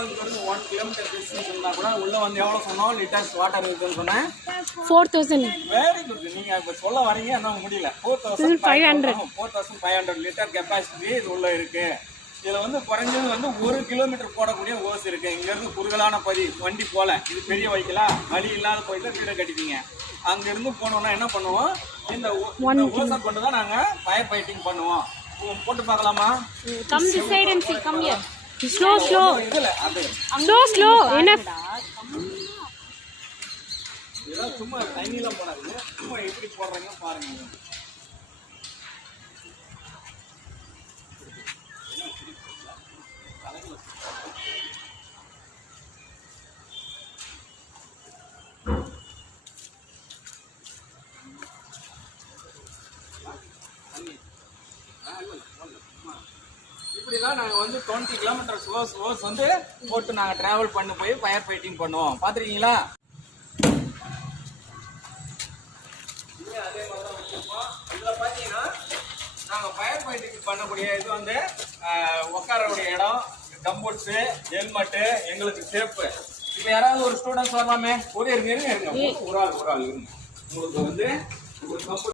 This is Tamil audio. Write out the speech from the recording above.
இங்கிருந்து 1 கிலோமீட்டர் டிஸ்டன்ஸ் இருந்தால் கூட உள்ளே வந்து எவ்வளோ சொன்னோம் லிட்டர்ஸ் வாட்டர் இருக்குன்னு சொன்னேன் 4000. Very good. நீங்கள் இப்போ சொல்ல வரீங்க என்ன முடியல. 4500 லிட்டர் கெப்பாசிட்டி இது உள்ளே இருக்குது. இதில் வந்து குறைஞ்சது வந்து 1 கிலோமீட்டர் போடக்கூடிய ஓஸ் இருக்குது. இங்கேருந்து குறுகலான பதி வண்டி போல இது பெரிய வைக்கலாம் வழி இல்லாத போயிட்டு வீடை கட்டிப்பீங்க. அங்கேருந்து போனோம்னா என்ன பண்ணுவோம், இந்த ஓஸை கொண்டு தான் நாங்கள் ஃபயர் ஃபைட்டிங் பண்ணுவோம். போட்டு பார்க்கலாமா? Come this side and see. Come here. Slow. Slow. Enough. இதெல்லாம் சும்மா தண்ணியெல்லாம் போடாது. சும்மா எப்படி போடுறாங்க பாருங்க. இப்படிலாம் நாங்கள் வந்து 20 கிலோமீட்டர் ஓஸ் வந்து போட்டு நாங்கள் டிராவல் பண்ணி போய் ஃபயர் ஃபைட்டிங் பண்ணுவோம். பார்த்துருக்கீங்களா? அதே மாதிரி தான் வச்சுருப்போம். இதில் பார்த்தீங்கன்னா நாங்கள் ஃபயர் ஃபைட்டிங் பண்ணக்கூடிய இது வந்து உட்காரக்கூடிய இடம், கம்பூட்ஸு, ஹெல்மெட்டு, எங்களுக்கு சேஃபு. இப்போ யாராவது ஒரு ஸ்டூடெண்ட்ஸ் வரலாமே, ஒரு இருங்க ஒரு ஆள் இருங்க. உங்களுக்கு வந்து ஒரு கம்பூட்